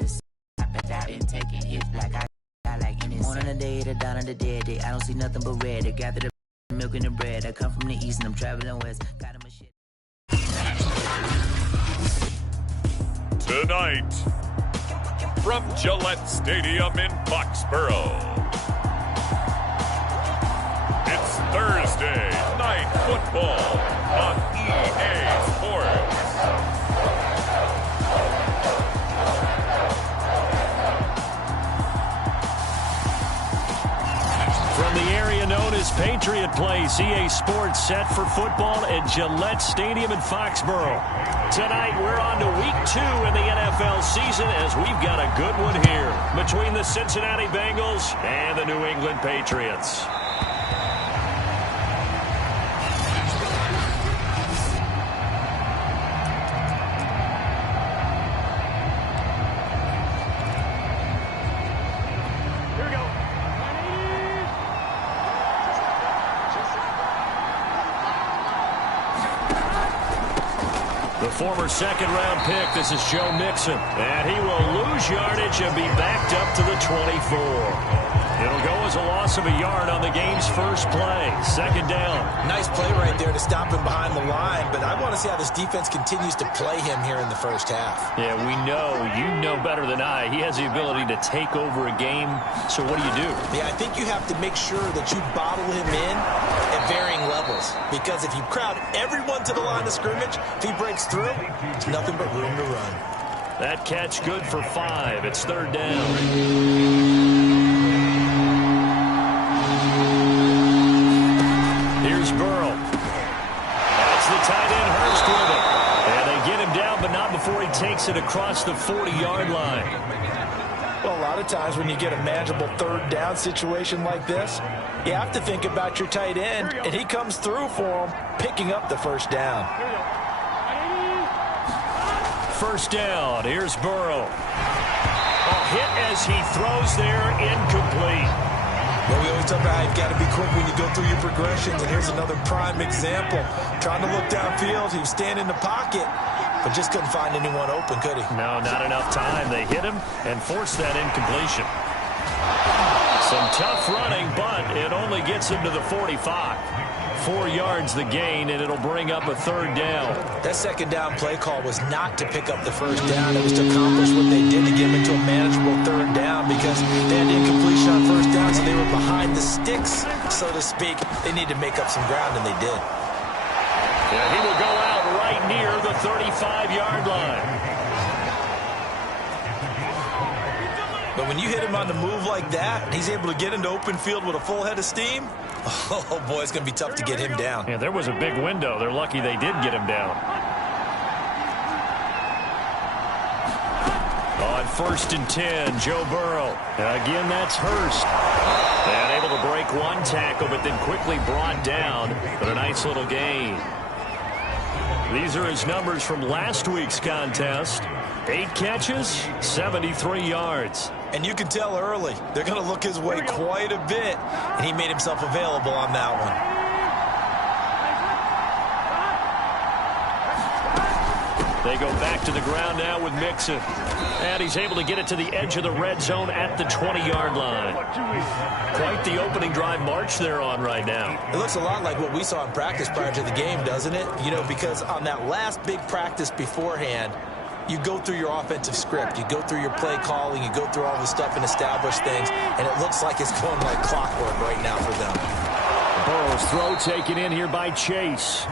Just and taking hits like I like in on the day, the down on the dead day. I don't see nothing but red. I gather the milk and the bread. I come from the east and I'm traveling west. Got him a shit. Tonight, from Gillette Stadium in Foxborough, it's Thursday Night Football on EA Sports. From the area known as Patriot Place, EA Sports set for football at Gillette Stadium in Foxborough. Tonight, we're on to week 2 in the NFL season as we've got a good one here between the Cincinnati Bengals and the New England Patriots. Former second-round pick, this is Joe Mixon. And he will lose yardage and be backed up to the 24. It'll go as a loss of a yard on the game's first play. Second down. Nice play right there to stop him behind the line, but I want to see how this defense continues to play him here in the first half. Yeah, we know. You know better than I. He has the ability to take over a game, so what do? Yeah, I think you have to make sure that you bottle him in at varying levels, because if you crowd everyone to the line of scrimmage, if he breaks through, it's nothing but room to run. That catch good for 5. It's third down. Here's Burrow. That's the tight end, Hurst with it. And they get him down, but not before he takes it across the 40-yard line. Well, a lot of times when you get a manageable third down situation like this, you have to think about your tight end, and he comes through for him, picking up the first down. First down, here's Burrow. A hit as he throws there, incomplete. Well, we always talk about how you've got to be quick when you go through your progressions, and here's another prime example. Trying to look downfield, he was standing in the pocket, but just couldn't find anyone open, could he? No, not enough time. They hit him and forced that incompletion. Some tough running, but it only gets him to the 45. 4 yards the gain, and it'll bring up a third down. That second down play call was not to pick up the first down. It was to accomplish what they did to get him into a manageable third down, because they had incompletion on first down, so they were behind the sticks, so to speak. They need to make up some ground, and they did. Yeah, he will go out right near the 35-yard line. But when you hit him on the move like that, and he's able to get into open field with a full head of steam, oh boy, it's going to be tough to get him down. Yeah, there was a big window. They're lucky they did get him down. On 1st and 10, Joe Burrow. Again, that's Hurst. And able to break one tackle, but then quickly brought down. But a nice little gain. These are his numbers from last week's contest. 8 catches, 73 yards. And you can tell early, they're going to look his way quite a bit, and he made himself available on that one. They go back to the ground now with Mixon. And he's able to get it to the edge of the red zone at the 20-yard line. Quite the opening drive march they're on right now. It looks a lot like what we saw in practice prior to the game, doesn't it? You know, because on that last big practice beforehand, you go through your offensive script, you go through your play calling, you go through all the stuff and establish things, and it looks like it's going like clockwork right now for them. Burrow's throw taken in here by Chase.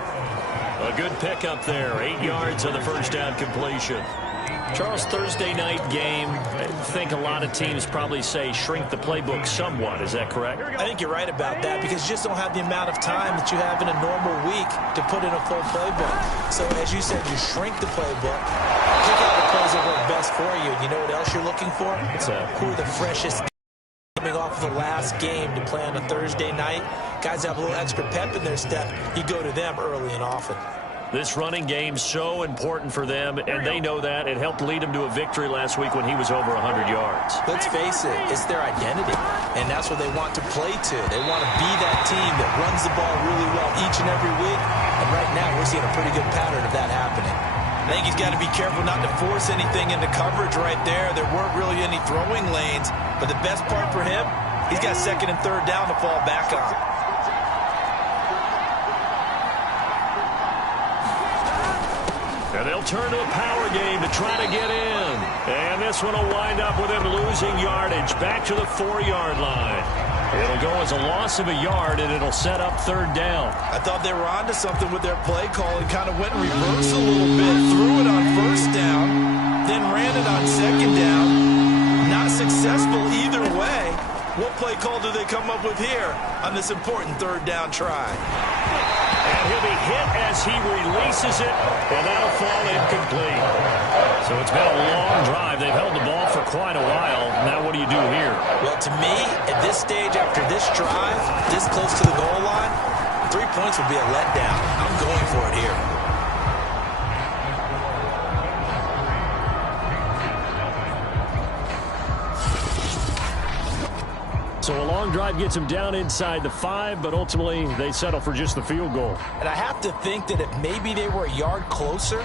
A good pickup there, 8 yards on the first down completion. Charles, Thursday night game, I think a lot of teams probably say shrink the playbook somewhat. Is that correct? I think you're right about that, because you just don't have the amount of time that you have in a normal week to put in a full playbook. So as you said, you shrink the playbook, pick out the plays that work best for you. You know what else you're looking for? Who are the freshest coming off of the last game to play on a Thursday night? Guys have a little extra pep in their step. You go to them early and often. This running game's so important for them, and they know that. It helped lead them to a victory last week when he was over 100 yards. Let's face it, it's their identity, and that's what they want to play to. They want to be that team that runs the ball really well each and every week, and right now we're seeing a pretty good pattern of that happening. I think he's got to be careful not to force anything into coverage right there. There weren't really any throwing lanes, but the best part for him, he's got second and third down to fall back on. And they'll turn to a power game to try to get in. And this one will wind up with him losing yardage back to the 4-yard line. It'll go as a loss of a yard, and it'll set up third down. I thought they were onto something with their play call and kind of went in reverse a little bit. Threw it on first down, then ran it on second down. Not successful either way. What play call do they come up with here on this important third down try? And he'll be hit as he releases it, and that'll fall incomplete. So it's been a long drive. They've held the ball for quite a while. Now what do you do here? Well, to me, at this stage after this drive, this close to the goal line, 3 points would be a letdown. I'm going for it here. So a long drive gets them down inside the 5, but ultimately they settle for just the field goal. And I have to think that if maybe they were a yard closer,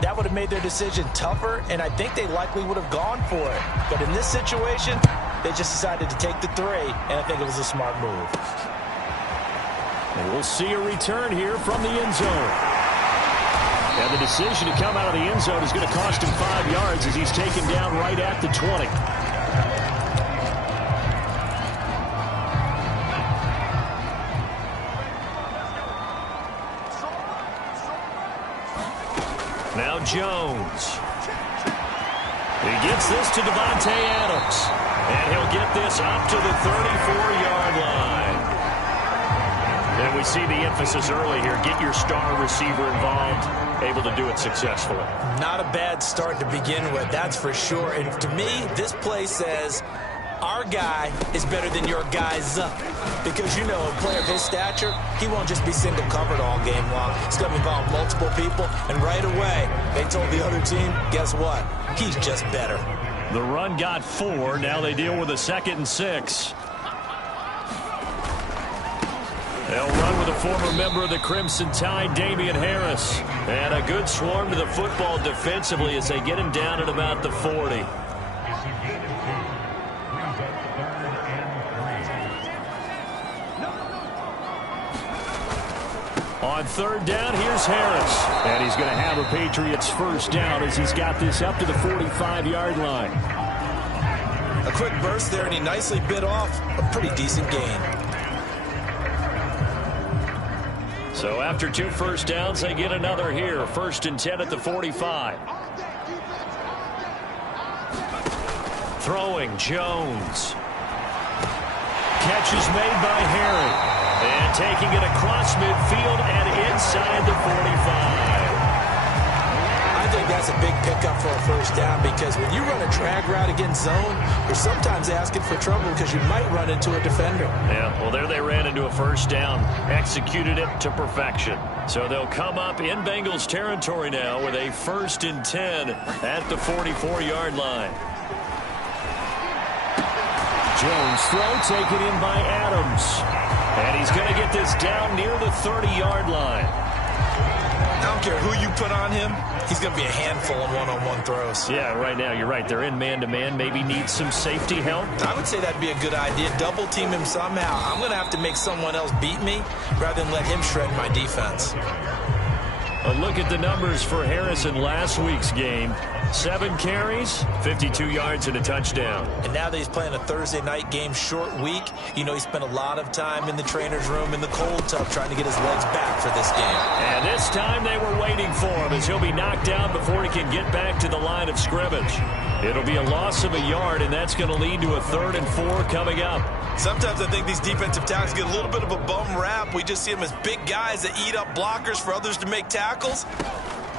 that would have made their decision tougher, and I think they likely would have gone for it. But in this situation, they just decided to take the 3, and I think it was a smart move. And we'll see a return here from the end zone. And the decision to come out of the end zone is going to cost him 5 yards as he's taken down right at the 20. Now Jones. He gets this to Davante Adams. And he'll get this up to the 34-yard line. And we see the emphasis early here. Get your star receiver involved. Able to do it successfully. Not a bad start to begin with, that's for sure. And to me, this play says our guy is better than your guy's up. Because, you know, a player of his stature, he won't just be single covered all game long. He's going to involve multiple people. And right away, they told the other team, guess what? He's just better. The run got 4. Now they deal with a 2nd and 6. They'll run with a former member of the Crimson Tide, Damian Harris. And a good swarm to the football defensively as they get him down at about the 40. On third down, here's Harris. And he's going to have a Patriots first down as he's got this up to the 45-yard line. A quick burst there, and he nicely bit off a pretty decent gain. So after 2 first downs, they get another here. 1st and 10 at the 45. Throwing, Jones. Catch is made by Harry. And taking it across midfield and inside the 45. I think that's a big pickup for a first down because when you run a drag route against zone, you're sometimes asking for trouble because you might run into a defender. Yeah, well, there they ran into a first down. Executed it to perfection. So they'll come up in Bengals territory now with a 1st and 10 at the 44-yard line. Jones throw taken in by Adams. And he's going to get this down near the 30-yard line. I don't care who you put on him. He's going to be a handful of one-on-one throws. Yeah, right now you're right. They're in man-to-man. Maybe need some safety help. I would say that'd be a good idea. Double team him somehow. I'm going to have to make someone else beat me rather than let him shred my defense. A look at the numbers for Harris in last week's game. 7 carries, 52 yards, and a touchdown. And now that he's playing a Thursday night game, short week, you know he spent a lot of time in the trainer's room in the cold tub trying to get his legs back for this game. And this time they were waiting for him as he'll be knocked down before he can get back to the line of scrimmage. It'll be a loss of a yard, and that's going to lead to a 3rd and 4 coming up. Sometimes I think these defensive tackles get a little bit of a bum rap. We just see them as big guys that eat up blockers for others to make tackles.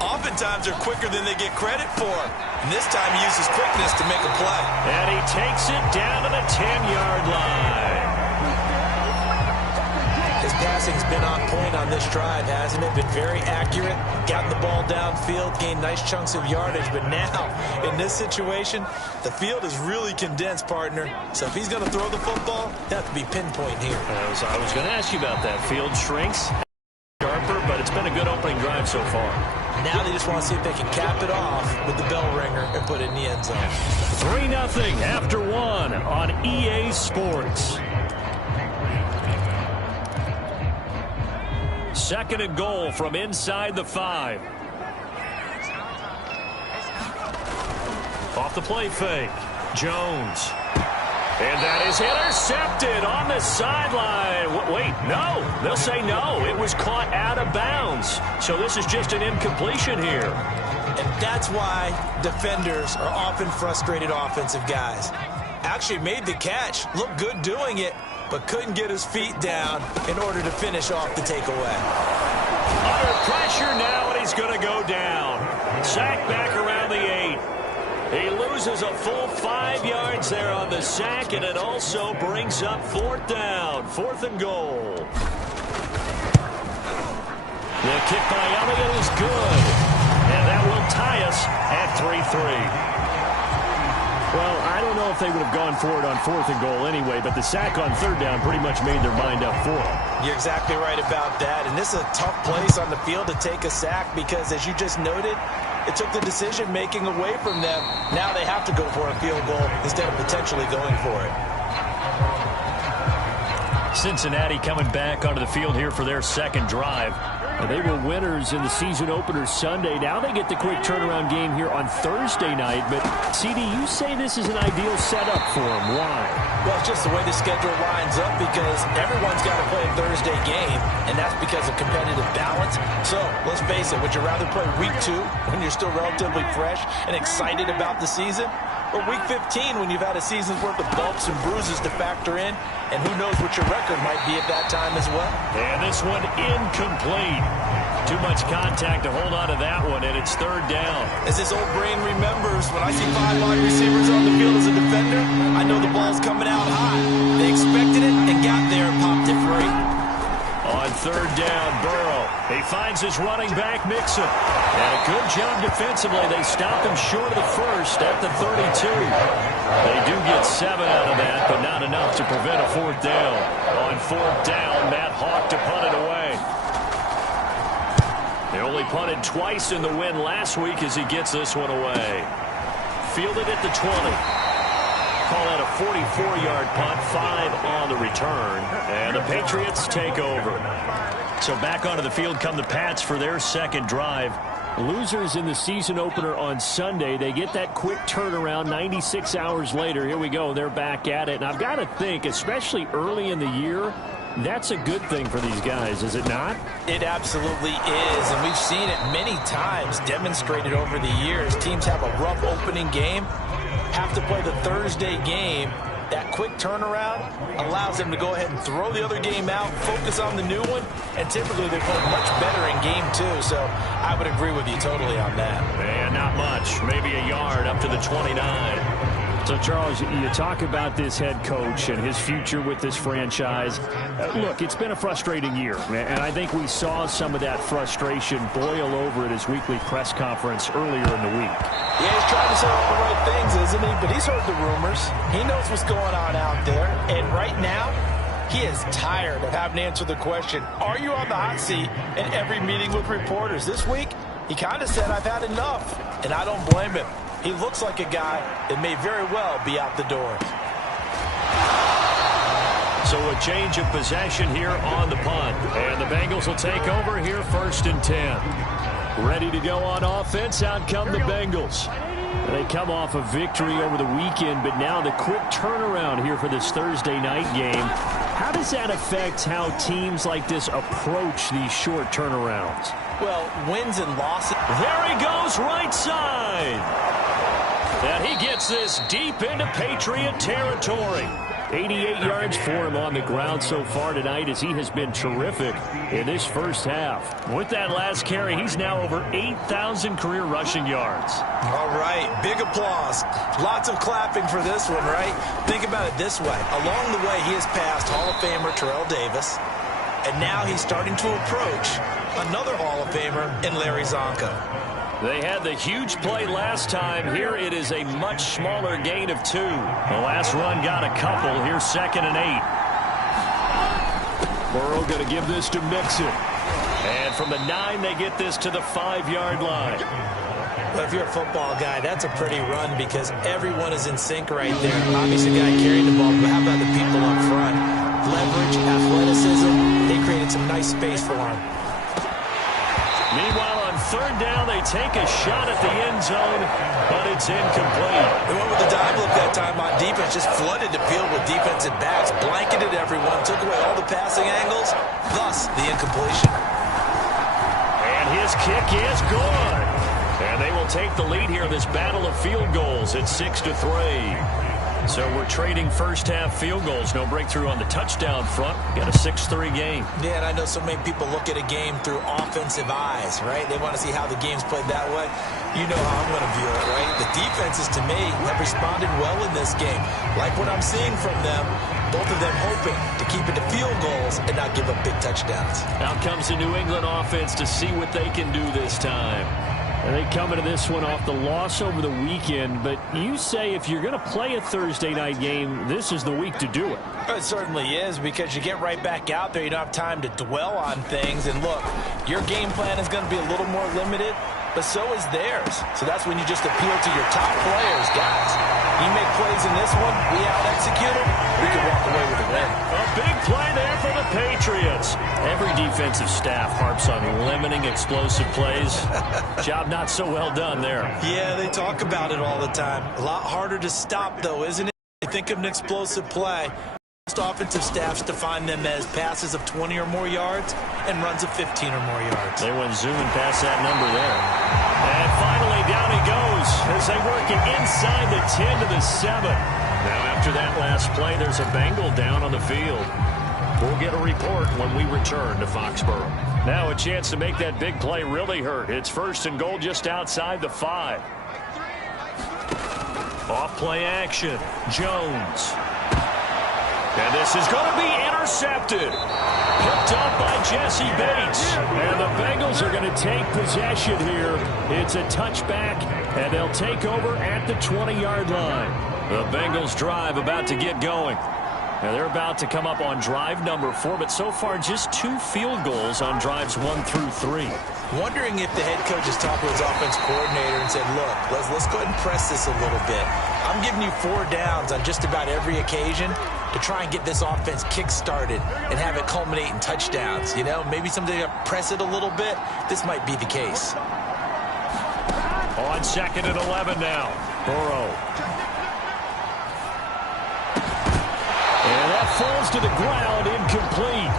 Oftentimes they're quicker than they get credit for. And this time he uses quickness to make a play. And he takes it down to the 10-yard line. His passing's been on point on this drive, hasn't it? Been very accurate, gotten the ball downfield, gained nice chunks of yardage. But now, in this situation, the field is really condensed, partner. So if he's going to throw the football, that have to be pinpoint here. I was going to ask you about that. Field shrinks, sharper, but it's been a good opening drive so far. Now they just want to see if they can cap it off with the bell ringer and put it in the end zone. 3-0 after one on EA Sports. Second and goal from inside the 5. Off the play fake. Jones. And that is intercepted on the sideline. Wait, no. They'll say no. It was caught out of bounds. So this is just an incompletion here. And that's why defenders are often frustrated offensive guys. Actually made the catch. Looked good doing it, but couldn't get his feet down in order to finish off the takeaway. Under pressure now, and he's going to go down. Sack back around the 8. He loses a full 5 yards there on the sack, and it also brings up 4th down. 4th and goal. The kick by Elliott is good. And that will tie us at 3-3. Well, I don't know if they would have gone for it on 4th and goal anyway, but the sack on 3rd down pretty much made their mind up for it. You're exactly right about that. And this is a tough place on the field to take a sack because, as you just noted, it took the decision-making away from them. Now they have to go for a field goal instead of potentially going for it. Cincinnati coming back onto the field here for their second drive. And they were winners in the season opener Sunday. Now they get the quick turnaround game here on Thursday night. But, CD, you say this is an ideal setup for them. Why? Well, it's just the way the schedule lines up because everyone's got to play a Thursday game, and that's because of competitive balance. So, let's face it, would you rather play week 2 when you're still relatively fresh and excited about the season? Or week 15 when you've had a season's worth of bumps and bruises to factor in, and who knows what your record might be at that time as well. And this one incomplete. Too much contact to hold on to that one, and it's 3rd down. As this old brain remembers, when I see 5 wide receivers on the field as a defender, I know the ball's coming out high. They expected it and got there and popped it free. On 3rd down, Burrow. He finds his running back, Mixon. And a good job defensively. They stop him short of the first at the 32. They do get 7 out of that, but not enough to prevent a 4th down. On 4th down, Matt Hawk to punt it away. They only punted twice in the win last week as he gets this one away. Fielded at the 20. Call that a 44-yard punt, 5 on the return. And the Patriots take over. So back onto the field come the Pats for their second drive. Losers in the season opener on Sunday. They get that quick turnaround 96 hours later. Here we go. They're back at it. And I've got to think, especially early in the year, that's a good thing for these guys, is it not? It absolutely is, and we've seen it many times demonstrated over the years. Teams have a rough opening game, have to play the Thursday game. That quick turnaround allows them to go ahead and throw the other game out, focus on the new one, and typically they play much better in game 2. So I would agree with you totally on that. And not much, maybe a yard up to the 29. So, Charles, you talk about this head coach and his future with this franchise. Look, it's been a frustrating year, and I think we saw some of that frustration boil over at his weekly press conference earlier in the week. Yeah, he's trying to say all the right things, isn't he? But he's heard the rumors. He knows what's going on out there, and right now, he is tired of having to answer the question, are you on the hot seat in every meeting with reporters? This week, he kind of said, I've had enough, and I don't blame him. He looks like a guy that may very well be out the door. So a change of possession here on the punt. And the Bengals will take over here 1st and 10. Ready to go on offense. Out come the Bengals. They come off a victory over the weekend, but now the quick turnaround here for this Thursday night game. How does that affect how teams like this approach these short turnarounds? Well, wins and losses. There he goes, right side. And he gets this deep into Patriot territory. 88 yards for him on the ground so far tonight as he has been terrific in this first half. With that last carry, he's now over 8,000 career rushing yards. All right, big applause. Lots of clapping for this one, right? Think about it this way. Along the way, he has passed Hall of Famer Terrell Davis, and now he's starting to approach another Hall of Famer in Larry Zonko. They had the huge play last time. Here it is a much smaller gain of 2. The last run got a couple. Here's 2nd and 8. Burrow going to give this to Mixon. And from the 9, they get this to the 5-yard line. Well, if you're a football guy, that's a pretty run because everyone is in sync right there. Obviously, the guy carrying the ball, but how about the people up front? Leverage, athleticism, they created some nice space for him. Meanwhile, on 3rd down, they take a shot at the end zone, but it's incomplete. They went with the dive look that time on defense, just flooded the field with defensive backs, blanketed everyone, took away all the passing angles, thus the incompletion. And his kick is good. And they will take the lead here in this battle of field goals at 6-3. So we're trading first-half field goals. No breakthrough on the touchdown front. Got a 6-3 game. Yeah, and I know so many people look at a game through offensive eyes, right? They want to see how the game's played that way. You know how I'm going to view it, right? The defenses, to me, have responded well in this game. Like what I'm seeing from them, both of them hoping to keep it to field goals and not give up big touchdowns. Out comes the New England offense to see what they can do this time. And they come into this one off the loss over the weekend, but you say if you're going to play a Thursday night game, this is the week to do it. It certainly is, because you get right back out there. You don't have time to dwell on things. And look, your game plan is going to be a little more limited, but so is theirs. So that's when you just appeal to your top players. Guys, you make plays in this one, we out-execute them, we can walk away with a win. A big play there for the Patriots. Every defensive staff harps on limiting explosive plays. Job not so well done there. Yeah, they talk about it all the time. A lot harder to stop, though, isn't it? You think of an explosive play. Most offensive staffs define them as passes of 20 or more yards and runs of 15 or more yards. They went zooming past that number there. And finally, down he goes as they work it inside the 10 to the 7. Now, after that last play, there's a Bengal down on the field. We'll get a report when we return to Foxborough. Now a chance to make that big play really hurt. It's 1st and goal just outside the 5. Off play action. Jones. And this is going to be intercepted. Picked up by Jesse Bates. And the Bengals are going to take possession here. It's a touchback, and they'll take over at the 20-yard line. The Bengals drive about to get going. Now they're about to come up on drive number 4, but so far just 2 field goals on drives 1 through 3. Wondering if the head coach has talked to his offense coordinator and said, look, let's go ahead and press this a little bit. I'm giving you 4 downs on just about every occasion to try and get this offense kick-started and have it culminate in touchdowns. You know, maybe someday to press it a little bit. This might be the case. On 2nd and 11 now. Burrow. And that falls to the ground, incomplete.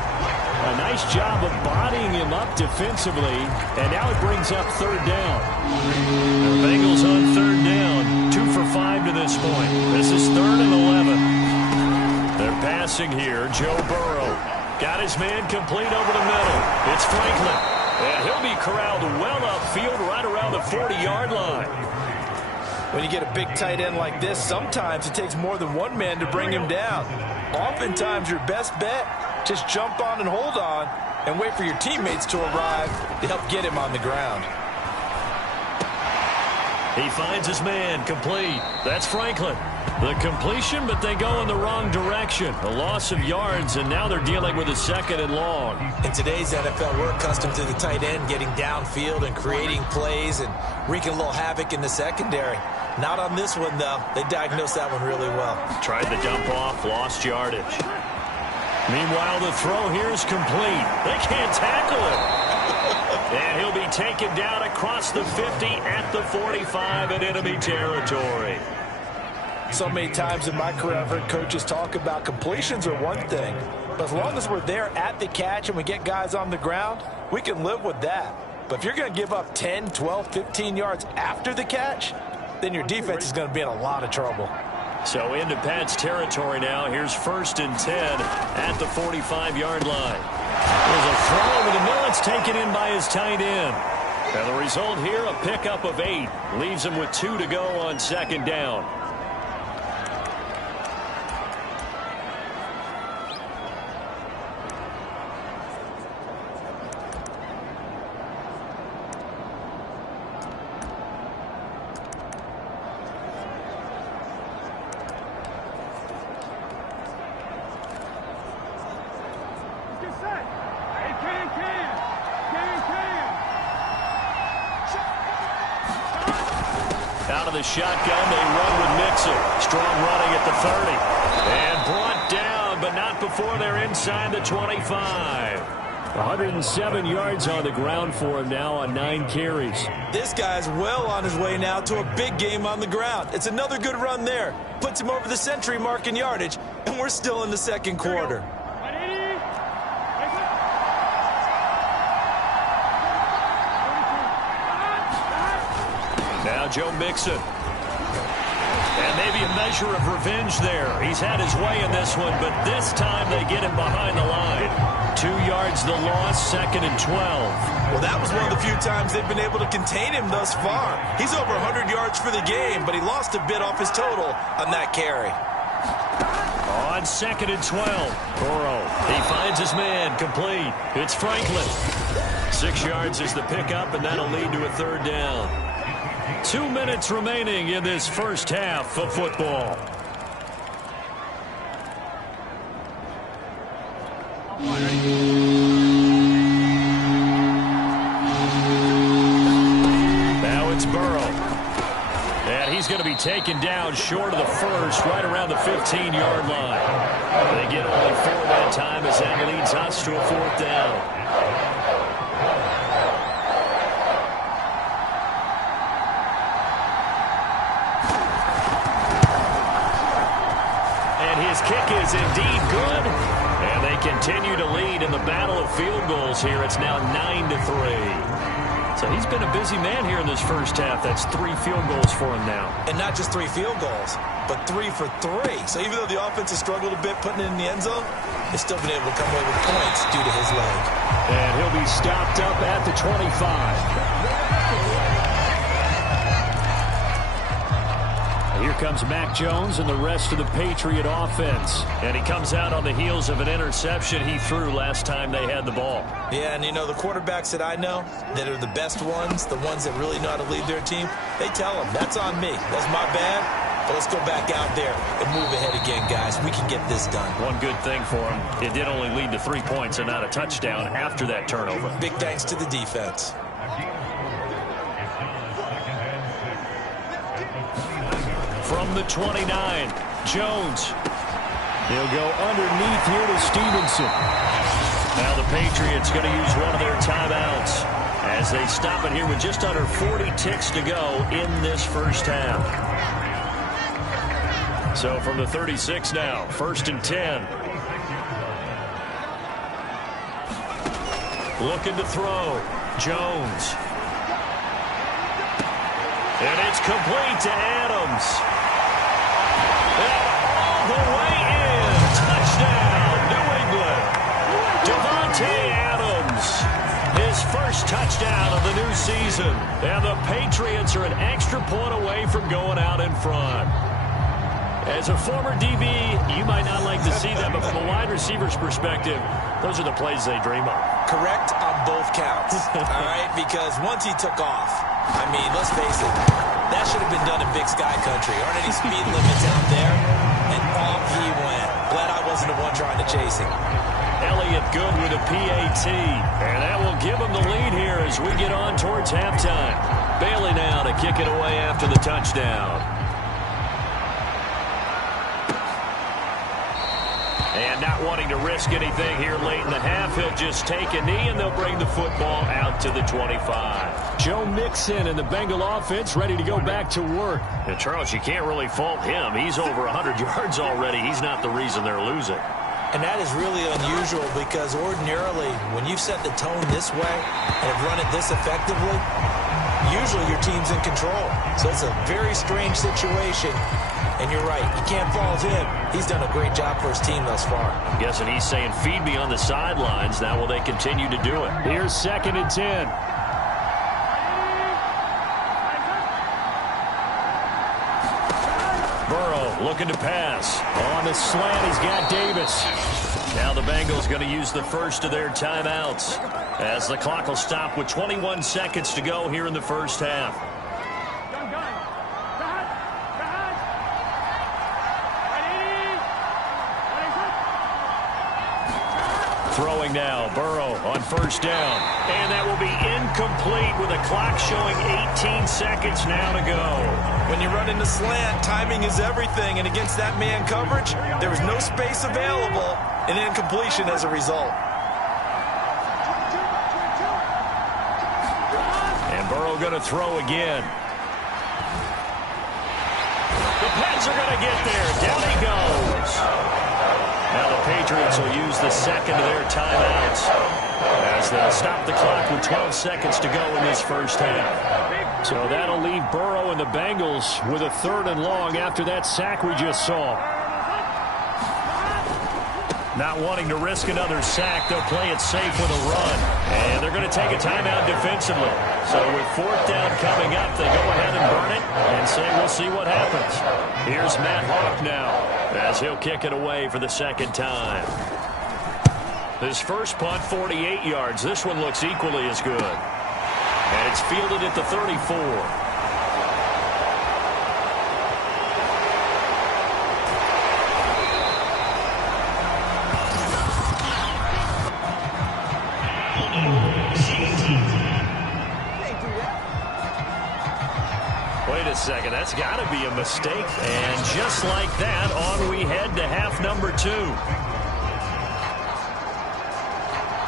A nice job of bodying him up defensively, and now it brings up 3rd down. The Bengals on 3rd down, 2 for 5 to this point. This is 3rd and 11. They're passing here. Joe Burrow got his man complete over the middle. It's Franklin, and he'll be corralled well upfield right around the 40-yard line. When you get a big tight end like this, sometimes it takes more than one man to bring him down. Oftentimes, your best bet, just jump on and hold on and wait for your teammates to arrive to help get him on the ground. He finds his man complete. That's Franklin. The completion, but they go in the wrong direction. A loss of yards, and now they're dealing with a 2nd and long. In today's NFL, we're accustomed to the tight end getting downfield and creating plays and wreaking a little havoc in the secondary. Not on this one, though. They diagnosed that one really well. Tried the dump off, lost yardage. Meanwhile, the throw here is complete. They can't tackle it. And he'll be taken down across the 50 at the 45 in enemy territory. So many times in my career, I've heard coaches talk about completions are one thing. But as long as we're there at the catch and we get guys on the ground, we can live with that. But if you're going to give up 10, 12, 15 yards after the catch, then your defense is going to be in a lot of trouble. So into Pat's territory now. Here's 1st and 10 at the 45-yard line. There's a throw over the middle. It's taken in by his tight end. And the result here, a pickup of 8. Leaves him with 2 to go on 2nd down. the shotgun. They run with Mixon. Strong running at the 30. And brought down, but not before they're inside the 25. 107 yards on the ground for him now on 9 carries. This guy's well on his way now to a big game on the ground. It's another good run there. Puts him over the century mark in yardage, and we're still in the second quarter. Now Joe Mixon. And maybe a measure of revenge there. He's had his way in this one, but this time they get him behind the line. 2 yards the loss, 2nd and 12. Well, that was one of the few times they've been able to contain him thus far. He's over 100 yards for the game, but he lost a bit off his total on that carry. On 2nd and 12, Burrow. He finds his man, complete. It's Franklin. 6 yards is the pickup, and that'll lead to a 3rd down. 2 minutes remaining in this first half of football. Now it's Burrow. And he's going to be taken down short of the first, right around the 15-yard line. They get only 4 that time as that leads us to a 4th down. His kick is indeed good, and they continue to lead in the battle of field goals here. It's now 9-3. So he's been a busy man here in this first half. That's 3 field goals for him now. And not just 3 field goals, but 3 for 3. So even though the offense has struggled a bit putting it in the end zone, they've still been able to come away with points due to his leg. And he'll be stopped up at the 25. Here comes Mac Jones and the rest of the Patriot offense. And he comes out on the heels of an interception he threw last time they had the ball. Yeah, and you know, the quarterbacks that I know that are the best ones, the ones that really know how to lead their team, they tell them, that's on me. That's my bad. But let's go back out there and move ahead again, guys. We can get this done. One good thing for him, it did only lead to 3 points and not a touchdown after that turnover. Big thanks to the defense. From the 29, Jones. He'll go underneath here to Stevenson. Now the Patriots going to use one of their timeouts as they stop it here with just under 40 ticks to go in this first half. So from the 36 now, 1st and 10. Looking to throw. Jones. And it's complete to Adams. And all the way in. Touchdown, New England. Davante Adams. His first touchdown of the new season. And the Patriots are an extra point away from going out in front. As a former DB, you might not like to see that, but from a wide receiver's perspective, those are the plays they dream of. Correct on both counts, all right? Because once he took off, I mean, let's face it, that should have been done in Big Sky Country. Aren't any speed limits out there? And off he went. Glad I wasn't the one trying to chase him. Elliott good with a PAT, and that will give him the lead here as we get on towards halftime. Bailey now to kick it away after the touchdown. And not wanting to risk anything here late in the half, he'll just take a knee and they'll bring the football out to the 25. Joe Mixon and the Bengal offense ready to go back to work. And Charles, you can't really fault him. He's over 100 yards already. He's not the reason they're losing. And that is really unusual because ordinarily when you've set the tone this way and have run it this effectively, usually your team's in control. So it's a very strange situation. And you're right, you can't fault him. He's done a great job for his team thus far. I'm guessing he's saying, feed me on the sidelines. Now will they continue to do it? Here's 2nd and 10. Burrow looking to pass. On the slant, he's got Davis. Now the Bengals going to use the first of their timeouts as the clock will stop with 21 seconds to go here in the first half. Throwing now, Burrow on first down. And that will be incomplete with a clock showing 18 seconds now to go. When you run into slant, timing is everything. And against that man coverage, there was no space available. An incompletion as a result. And Burrow going to throw again. The Pats are going to get there. Down he goes. Now the Patriots will use the second of their timeouts as they'll stop the clock with 12 seconds to go in this first half. So that'll leave Burrow and the Bengals with a 3rd and long after that sack we just saw. Not wanting to risk another sack, they'll play it safe with a run. And they're going to take a timeout defensively. So with 4th down coming up, they go ahead and burn it and say we'll see what happens. Here's Matt Hawk now as he'll kick it away for the 2nd time. His first punt, 48 yards. This one looks equally as good. And it's fielded at the 34. Wait a second, that's got to be a mistake. And just like that, on we head to half number 2.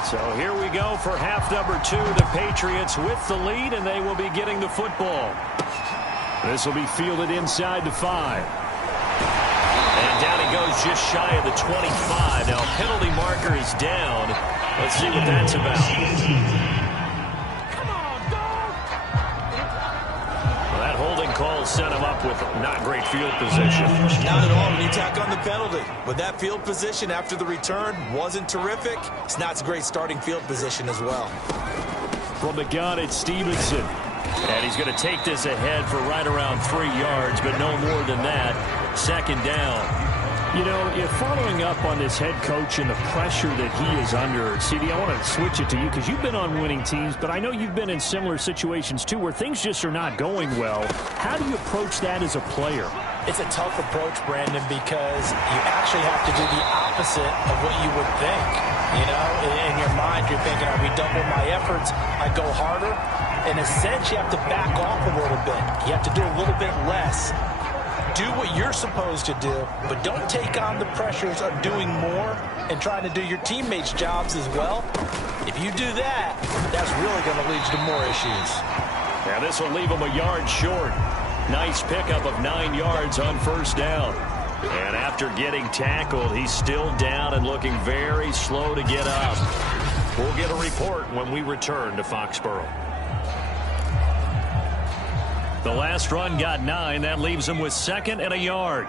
So here we go for half number 2. The Patriots with the lead, and they will be getting the football. This will be fielded inside the 5. And down he goes just shy of the 25. Now penalty marker is down. Let's see what that's about. Holding call set him up with not great field position. Not at all when you tack on the penalty. But that field position after the return wasn't terrific. It's not a great starting field position as well. From the gun, it's Stevenson. And he's going to take this ahead for right around 3 yards, but no more than that. 2nd down. You know, if following up on this head coach and the pressure that he is under, CD, I want to switch it to you because you've been on winning teams, but I know you've been in similar situations too where things just are not going well. How do you approach that as a player? It's a tough approach, Brandon, because you actually have to do the opposite of what you would think. You know, in your mind, you're thinking, I redouble my efforts, I go harder. In a sense, you have to back off a little bit. You have to do a little bit less. Do what you're supposed to do, but don't take on the pressures of doing more and trying to do your teammates' jobs as well. If you do that, that's really going to lead to more issues. Now this will leave him a yard short. Nice pickup of 9 yards on first down. And after getting tackled, he's still down and looking very slow to get up. We'll get a report when we return to Foxborough. The last run got 9. That leaves him with 2nd and a yard.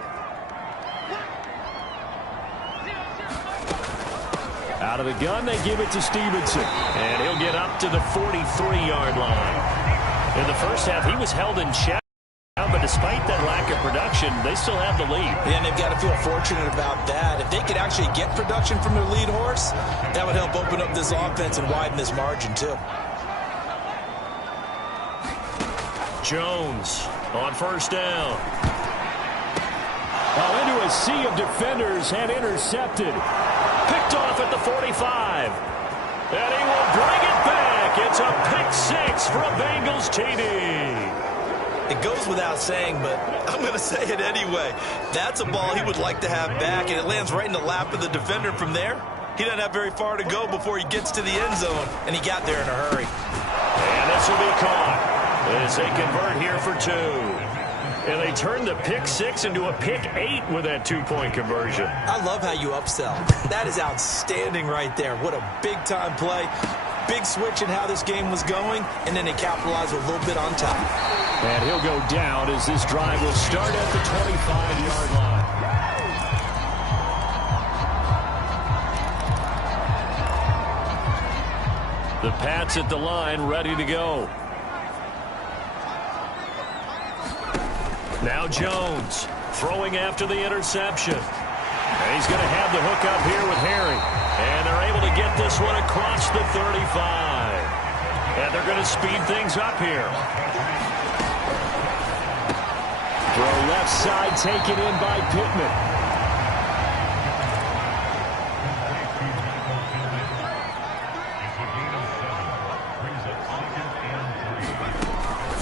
Out of the gun, they give it to Stevenson. And he'll get up to the 43-yard line. In the first half, he was held in check. But despite that lack of production, they still have the lead. Yeah, and they've got to feel fortunate about that. If they could actually get production from their lead horse, that would help open up this offense and widen this margin, too. Jones on first down. Well, into a sea of defenders and intercepted. Picked off at the 45. And he will bring it back. It's a pick 6 for a Bengals TD. It goes without saying, but I'm going to say it anyway. That's a ball he would like to have back, and it lands right in the lap of the defender from there. He doesn't have very far to go before he gets to the end zone, and he got there in a hurry. And this will be caught as they convert here for 2. And they turn the pick 6 into a pick 8 with that 2-point conversion. I love how you upsell. That is outstanding right there. What a big-time play. Big switch in how this game was going, and then they capitalize with a little bit on top. And he'll go down as this drive will start at the 25-yard line. The Pats at the line, ready to go. Now Jones throwing after the interception. And he's going to have the hook up here with Harry. And they're able to get this one across the 35. And they're going to speed things up here. Throw left side taken in by Pittman.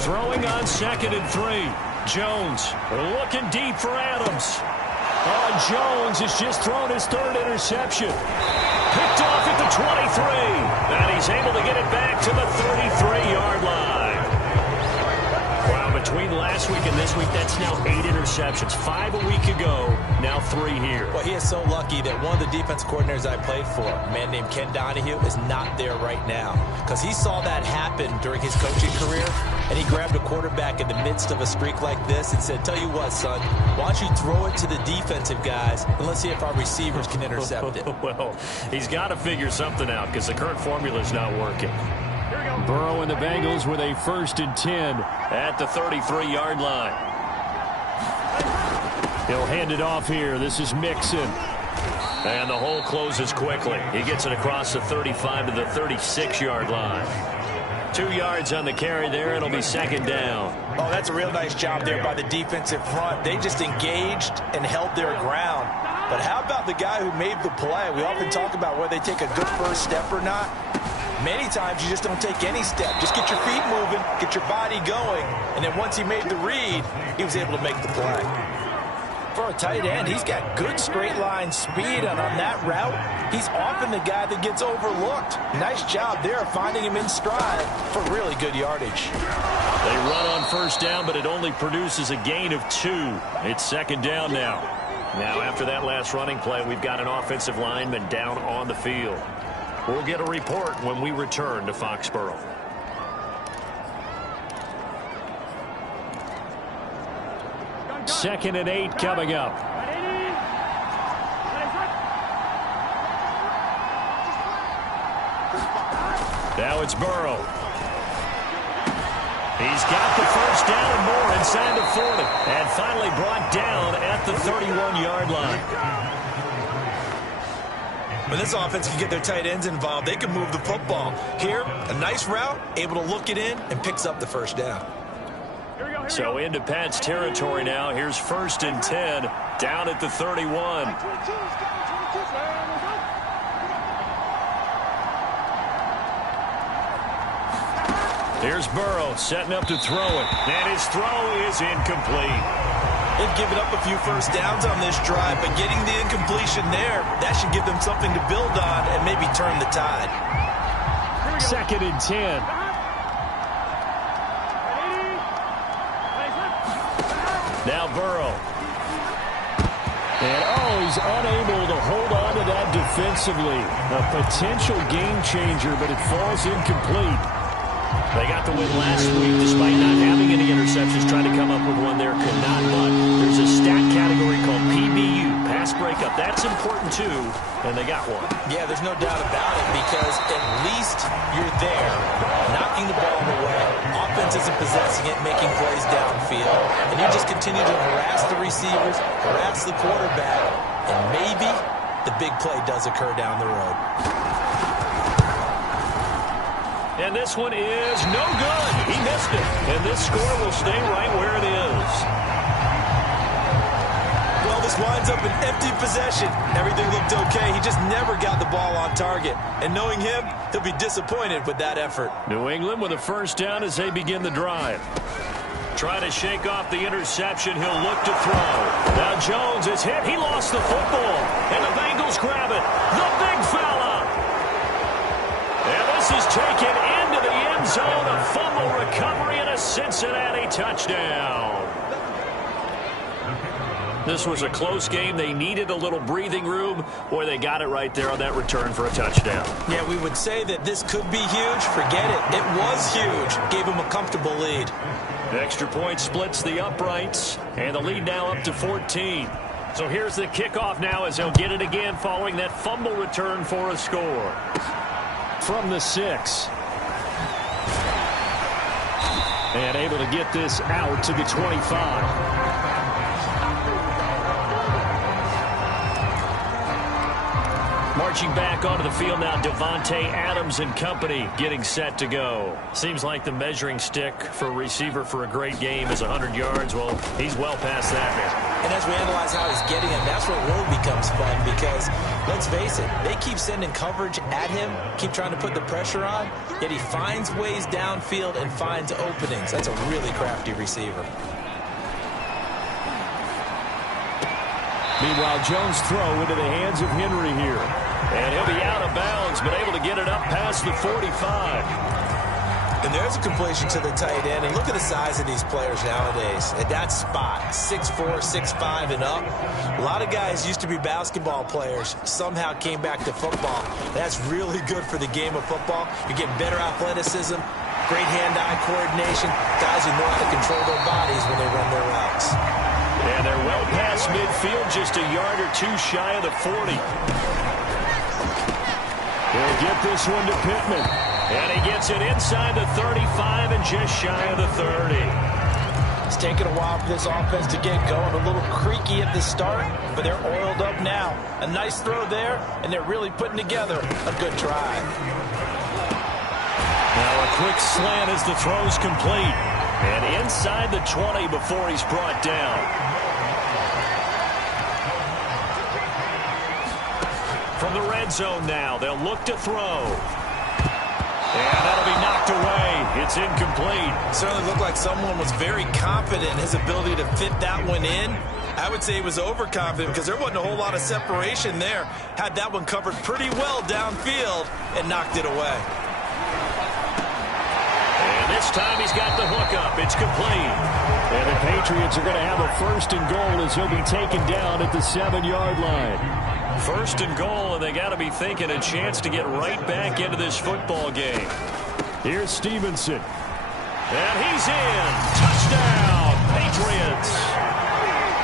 Throwing on 2nd and 3. Jones looking deep for Adams. Oh, Jones has just thrown his 3rd interception. Picked off at the 23. And he's able to get it back to the 33-yard line. Wow, between last week and this week, that's now 8 interceptions. 5 a week ago, now 3 here. Well, he is so lucky that one of the defense coordinators I played for, a man named Ken Donahue, is not there right now. Because he saw that happen during his coaching career, and he grabbed a quarterback in the midst of a streak like this and said, tell you what, son, why don't you throw it to the defensive guys, and let's see if our receivers can intercept it. Well, he's got to figure something out because the current formula is not working. Burrow and the Bengals with a 1st and 10 at the 33-yard line. He'll hand it off here. This is Mixon. And the hole closes quickly. He gets it across the 35 to the 36-yard line. 2 yards on the carry there. It'll be 2nd down. Oh, that's a real nice job there by the defensive front. They just engaged and held their ground. But how about the guy who made the play? We often talk about whether they take a good first step or not. Many times you just don't take any step. Just get your feet moving, get your body going, and then once he made the read, he was able to make the play. For a tight end, he's got good straight line speed, and on that route, he's often the guy that gets overlooked. Nice job there finding him in stride for really good yardage. They run on 1st down, but it only produces a gain of 2. It's 2nd down now. Now after that last running play, we've got an offensive lineman down on the field. We'll get a report when we return to Foxborough. Second and 8 coming up. Now it's Burrow. He's got the 1st down and more inside the 40. And finally brought down at the 31-yard line. When this offense can get their tight ends involved, they can move the football. Here, a nice route, able to look it in, and picks up the 1st down. So into Pat's territory now. Here's 1st and 10, down at the 31. Here's Burrow setting up to throw it. And his throw is incomplete. They've given up a few 1st downs on this drive, but getting the incompletion there, that should give them something to build on and maybe turn the tide. 2nd and 10. Now Burrow. And he's unable to hold on to that defensively. A potential game changer, but it falls incomplete. They got the win last week despite not having any interceptions. Trying to come up with one there, could not. But there's a stat category called PBU, pass breakup. That's important too, and they got one. Yeah, there's no doubt about it because at least you're there, knocking the ball away. Offense isn't possessing it, making plays downfield. And you just continue to harass the receivers, harass the quarterback, and maybe the big play does occur down the road. And this one is no good. He missed it. And this score will stay right where it is. Well, this winds up an empty possession. Everything looked okay. He just never got the ball on target. And knowing him, he'll be disappointed with that effort. New England with a 1st down as they begin the drive. Trying to shake off the interception. He'll look to throw. Now Jones is hit. He lost the football. And the Bengals grab it. The big fella. And this is taken into the end zone. A fumble recovery and a Cincinnati touchdown. This was a close game. They needed a little breathing room. Boy, they got it right there on that return for a touchdown. Yeah, we would say that this could be huge. Forget it. It was huge. Gave him a comfortable lead. The extra point splits the uprights. And the lead now up to 14. So here's the kickoff now as they'll get it again following that fumble return for a score. From the 6. And able to get this out to the 25. Marching back onto the field now, Davante Adams and company getting set to go. Seems like the measuring stick for a receiver for a great game is 100 yards. Well, he's well past that now. And as we analyze how he's getting it, that's where it really becomes fun because, let's face it, they keep sending coverage at him, keep trying to put the pressure on, yet he finds ways downfield and finds openings. That's a really crafty receiver. Meanwhile, Jones' throw into the hands of Henry here. And he'll be out of bounds, but able to get it up past the 45. And there's a completion to the tight end. And look at the size of these players nowadays. At that spot, 6'4", 6'5", and up. A lot of guys used to be basketball players, somehow came back to football. That's really good for the game of football. You're getting better athleticism, great hand-eye coordination, guys who know how to control their bodies when they run their routes. And they're well past midfield, just a yard or two shy of the 40. He'll get this one to Pittman. And he gets it inside the 35 and just shy of the 30. It's taken a while for this offense to get going. A little creaky at the start, but they're oiled up now. A nice throw there, and they're really putting together a good drive. Now a quick slant as the throw's complete. And inside the 20 before he's brought down. From the red zone now, they'll look to throw. And that'll be knocked away. It's incomplete. Certainly looked like someone was very confident in his ability to fit that one in. I would say he was overconfident because there wasn't a whole lot of separation there. Had that one covered pretty well downfield and knocked it away. And this time he's got the hook up. It's complete. And the Patriots are going to have a 1st and goal as he'll be taken down at the 7-yard line. 1st and goal, and they got to be thinking a chance to get right back into this football game. Here's Stevenson. And he's in. Touchdown, Patriots.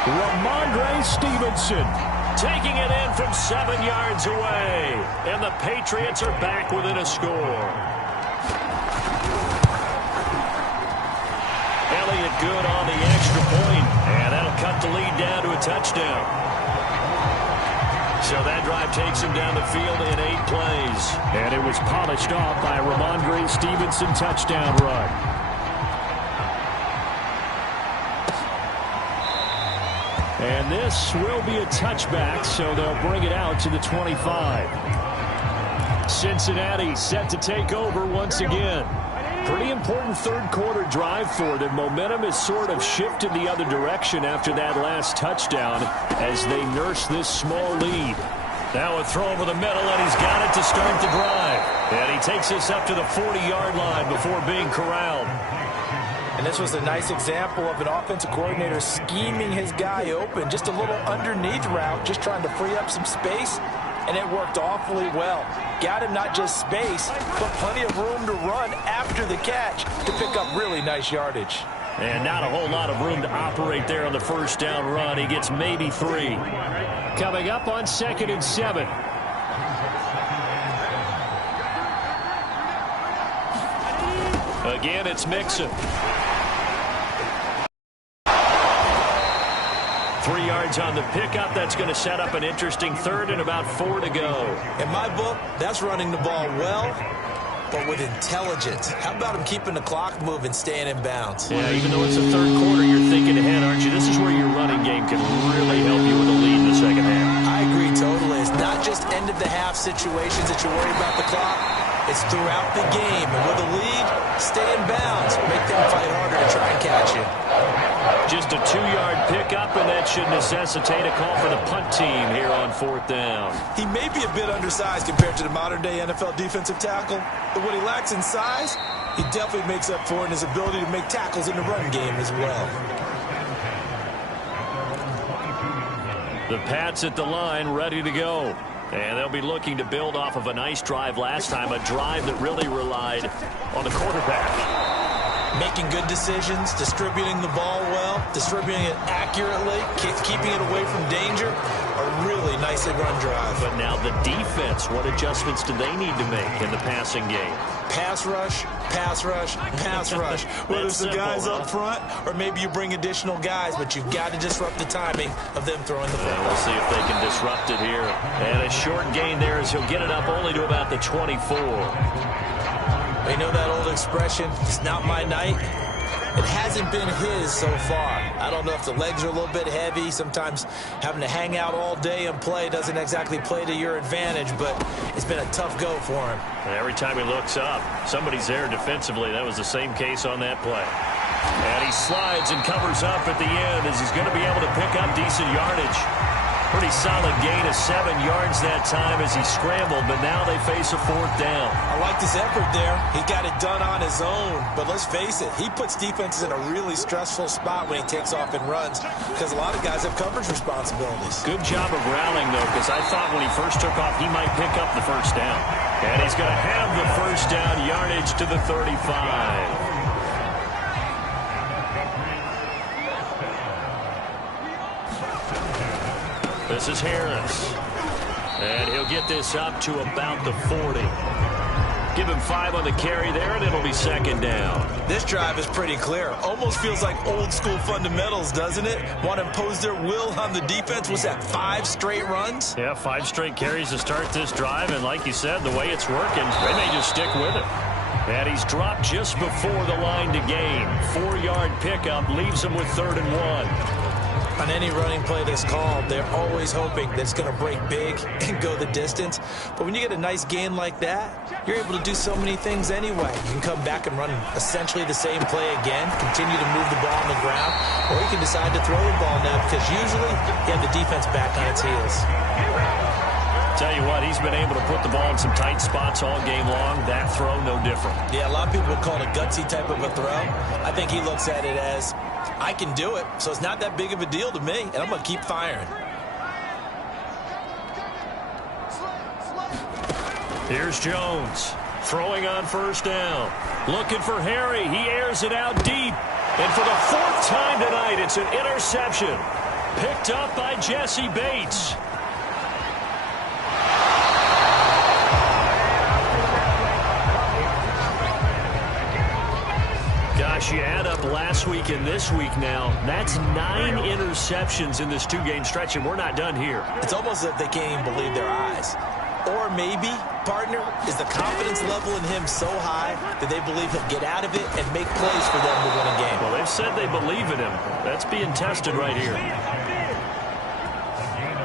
Ramondre Stevenson taking it in from 7 yards away. And the Patriots are back within a score. Elliott good on the extra point, and that'll cut the lead down to a touchdown. So that drive takes him down the field in 8 plays. And it was polished off by a Ramondre Stevenson touchdown run. And this will be a touchback, so they'll bring it out to the 25. Cincinnati set to take over once again. Pretty important 3rd quarter drive for them. Momentum has sort of shifted the other direction after that last touchdown as they nurse this small lead. Now a throw over the middle, and he's got it to start the drive. And he takes us up to the 40-yard line before being corralled. And this was a nice example of an offensive coordinator scheming his guy open. Just a little underneath route, just trying to free up some space. And it worked awfully well. Got him not just space, but plenty of room to run after the catch to pick up really nice yardage. And not a whole lot of room to operate there on the 1st down run. He gets maybe 3. Coming up on 2nd and 7. Again, it's Mixon. 3 yards on the pickup. That's going to set up an interesting 3rd and about 4 to go. In my book, that's running the ball well, but with intelligence. How about him keeping the clock moving, staying in bounds? Yeah, even though it's the 3rd quarter, you're thinking ahead, aren't you? This is where your running game can really help you with a lead in the 2nd half. I agree totally. It's not just end-of-the-half situations that you're worried about the clock. It's throughout the game. And with a lead, stay in bounds. Make them fight harder to try and catch you. Just a 2-yard pickup, and that should necessitate a call for the punt team here on 4th down. He may be a bit undersized compared to the modern-day NFL defensive tackle, but what he lacks in size, he definitely makes up for in his ability to make tackles in the run game as well. The Pats at the line, ready to go. And they'll be looking to build off of a nice drive last time, a drive that really relied on the quarterback. Making good decisions, distributing the ball well, distributing it accurately, keeping it away from danger. A really nicely run drive. But now the defense, what adjustments do they need to make in the passing game? Pass rush, pass rush, pass rush. Whether it's the guys up front or maybe you bring additional guys, but you've got to disrupt the timing of them throwing the ball. We'll see if they can disrupt it here. And a short gain there as he'll get it up only to about the 24. You know that old expression, it's not my night? It hasn't been his so far. I don't know if the legs are a little bit heavy. Sometimes having to hang out all day and play doesn't exactly play to your advantage, but it's been a tough go for him. And every time he looks up, somebody's there defensively. That was the same case on that play. And he slides and covers up at the end as he's going to be able to pick up decent yardage. Pretty solid gain of 7 yards that time as he scrambled, but now they face a 4th down. I like this effort there. He got it done on his own, but let's face it, he puts defenses in a really stressful spot when he takes off and runs because a lot of guys have coverage responsibilities. Good job of rallying, though, because I thought when he first took off, he might pick up the 1st down. And he's going to have the 1st down yardage to the 35. This is Harris. And he'll get this up to about the 40. Give him 5 on the carry there, and it'll be 2nd down. This drive is pretty clear. Almost feels like old school fundamentals, doesn't it? Want to impose their will on the defense. Was that 5 straight runs? Yeah, 5 straight carries to start this drive, and like you said, the way it's working, they may just stick with it. And he's dropped just before the line to gain. 4-yard pickup leaves him with 3rd and 1. On any running play that's called, they're always hoping that it's going to break big and go the distance. But when you get a nice gain like that, you're able to do so many things anyway. You can come back and run essentially the same play again, continue to move the ball on the ground, or you can decide to throw the ball now because usually you have the defense back on its heels. Tell you what, he's been able to put the ball in some tight spots all game long. That throw, no different. Yeah, a lot of people would call it a gutsy type of a throw. I think he looks at it as, I can do it, so it's not that big of a deal to me, and I'm going to keep firing. Here's Jones, throwing on 1st down. Looking for Harry. He airs it out deep. And for the 4th time tonight, it's an interception. Picked up by Jesse Bates. Gosh, you add up last week and this week now, that's 9 interceptions in this 2-game stretch, and we're not done here. It's almost as if they can't even believe their eyes. Or maybe, partner, is the confidence level in him so high that they believe he'll get out of it and make plays for them to win a game. Well, they've said they believe in him. That's being tested right here.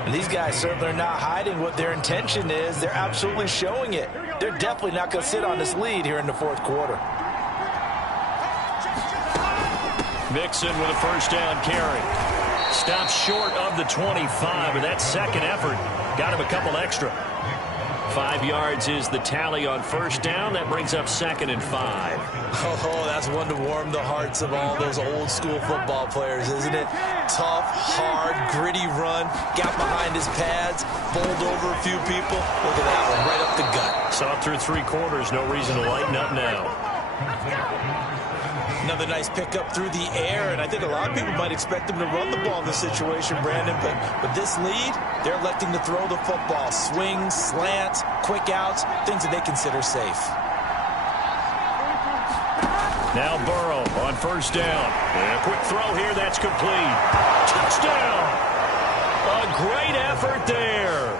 And these guys certainly are not hiding what their intention is. They're absolutely showing it. They're definitely not going to sit on this lead here in the 4th quarter. Mixon with a 1st down carry. Stops short of the 25, but that 2nd effort got him a couple extra. 5 yards is the tally on 1st down. That brings up 2nd and 5. Oh, that's one to warm the hearts of all those old school football players, isn't it? Tough, hard, gritty run. Got behind his pads, bowled over a few people. Look at that one, right up the gut. Saw it through 3 quarters. No reason to lighten up now. Another nice pickup through the air, and I think a lot of people might expect them to run the ball in this situation, Brandon, but with this lead, they're electing to throw the football. Swings, slants, quick outs, things that they consider safe. Now Burrow on 1st down. And a quick throw here, that's complete. Touchdown! A great effort there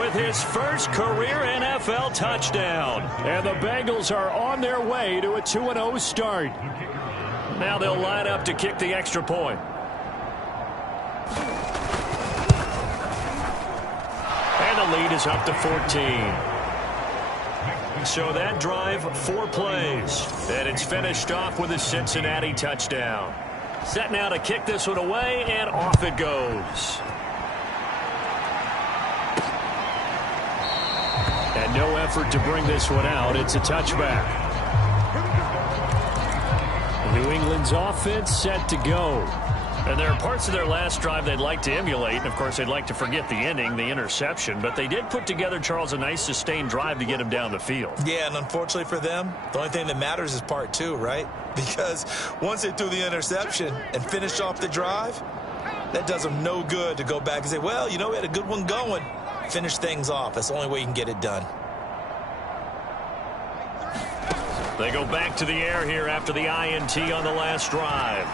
with his first career NFL touchdown. And the Bengals are on their way to a 2-0 start. Now they'll line up to kick the extra point. And the lead is up to 14. So that drive, 4 plays. And it's finished off with a Cincinnati touchdown. Set now to kick this one away, and off it goes. And no effort to bring this one out. It's a touchback. New England's offense set to go. And there are parts of their last drive they'd like to emulate. And, of course, they'd like to forget the ending, the interception. But they did put together, Charles, a nice sustained drive to get him down the field. Yeah, and unfortunately for them, the only thing that matters is part 2, right? Because once they threw the interception and finished off the drive, that does them no good to go back and say, well, you know, we had a good one going. Finish things off. That's the only way you can get it done. They go back to the air here after the INT on the last drive.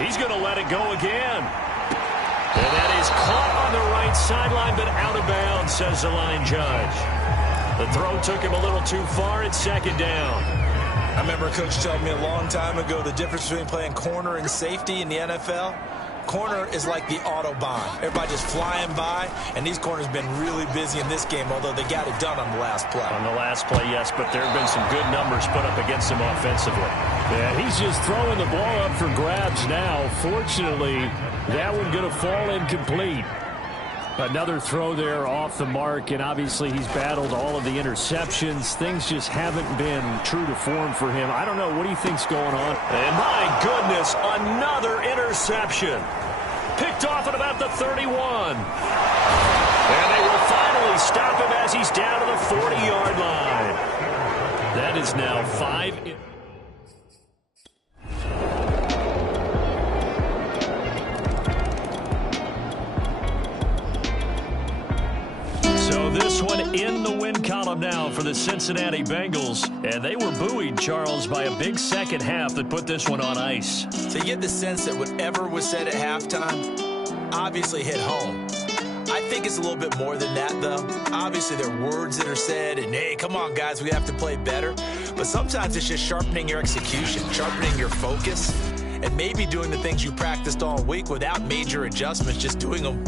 He's going to let it go again. And that is caught on the right sideline, but out of bounds, says the line judge. The throw took him a little too far. It's 2nd down. I remember a coach telling me a long time ago the difference between playing corner and safety in the NFL. Corner is like the Autobahn. Everybody just flying by, and these corners been really busy in this game, although they got it done on the last play. On the last play, yes, but there have been some good numbers put up against him offensively. Yeah, he's just throwing the ball up for grabs now. Fortunately, that one going to fall incomplete. Another throw there off the mark, and obviously he's battled all of the interceptions. Things just haven't been true to form for him. I don't know. What do you think's going on? And my goodness, another interception. Picked off at about the 31. And they will finally stop him as he's down to the 40-yard line. That is now 5. So this one in the win column now for the Cincinnati Bengals. And they were buoyed, Charles, by a big second half that put this one on ice. So you get the sense that whatever was said at halftime obviously hit home. I think it's a little bit more than that, though. Obviously, there are words that are said, and, hey, come on, guys, we have to play better. But sometimes it's just sharpening your execution, sharpening your focus, and maybe doing the things you practiced all week without major adjustments, just doing them